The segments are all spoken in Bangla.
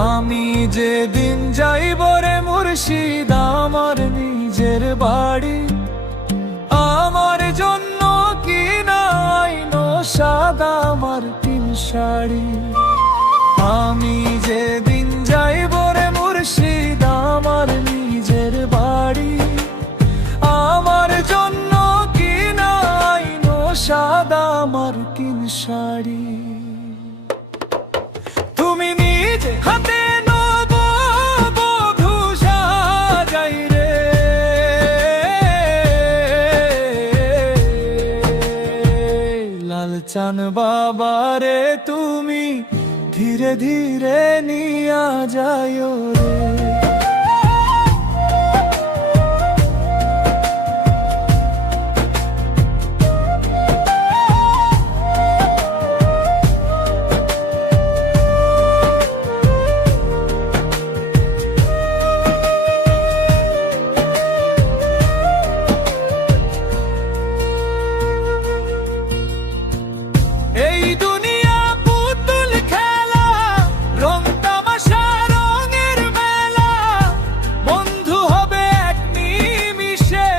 আমি যেদিন যাইব রে মুর্শিদ আমার নিজের বাড়ি, আমার জন্য কি নাইনো সাদা মার্কিন শাড়ি। আমি যেদিন যাইব রে মুর্শিদ আমার নিজের বাড়ি, আমার জন্য কি নাইনো সাদা মার্কিন শাড়ি। তুমি নিজে হাতে নববধূ সাজাই রে, লালচান বাবারে তুমি ধীরে ধীরে নিয়া যাও রে। এই দুনিয়া পুতুল খেলা, রং তামাশা রঙের মেলা, বন্ধু হবে এক নিমিষে।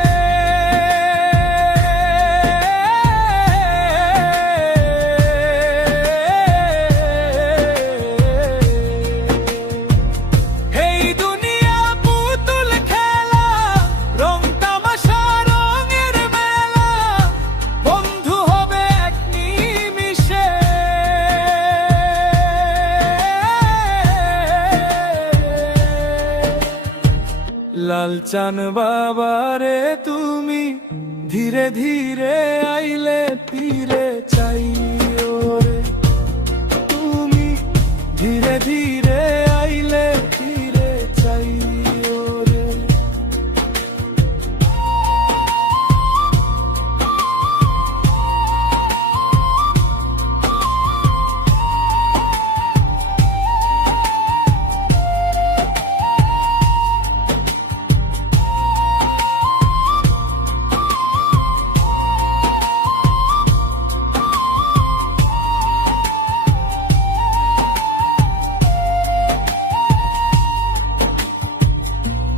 এই দুনিয়া পুতুল খেলা, রং তামাশা রঙের মেলা, বন্ধু হবে এক নিমিষে। লালচান বাবারে তুমি ধীরে ধীরে আইলে ফিরে চাইও রে, তুমি ধীরে ধীরে আইলে ফিরে চাইও রে।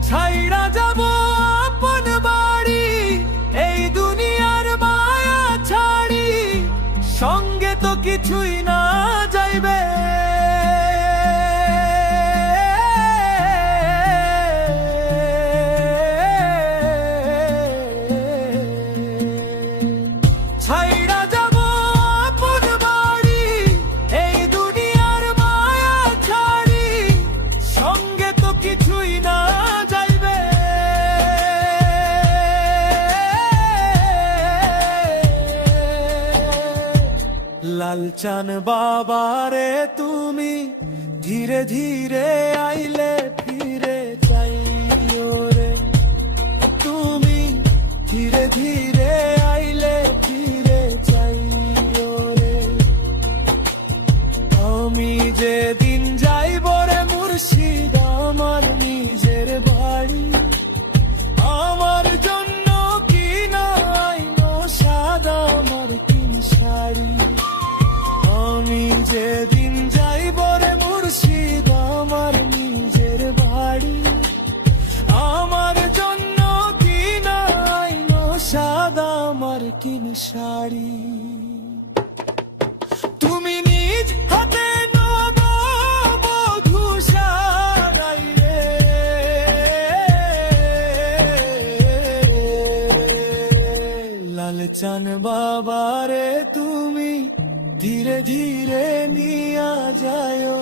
ছাইড়া যাব আপন বাড়ি, এই দুনিয়ার মায়া ছাড়ি, সঙ্গে তো কিছুই না যাইবে। ছাইড়া যাব আপন বাড়ি, এই দুনিয়ার মায়া ছাড়ি, সঙ্গে তো কিছুই না যাইবে। লালচান বাবারে তুমি ধীরে ধীরে আইলে ফিরে চাইও রে, তুমি ধীরে ধীরে আইলে ফিরে চাইও রে। আমি যেদিন যাইব রে মুর্শিদ আমার নিজের বাড়ি, আমার জন্য কি নাইনো সাদা মার্কিন শাড়ি। আমি যেদিন যাইব রে মুর্শিদ আমার নিজের বাড়ি, আমার জন্য কি নাইনো সাদা মার্কিন শাড়ি। তুমি নিজ হাতে নববধূ সাজাই রে, লালচান বাবারে তুমি ধীরে ধীরে নিয়া যাও।